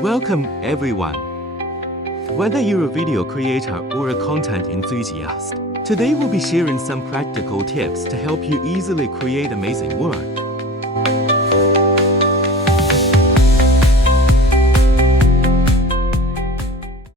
Welcome, everyone. Whether you're a video creator or a content enthusiast, today we'll be sharing some practical tips to help you easily create amazing work.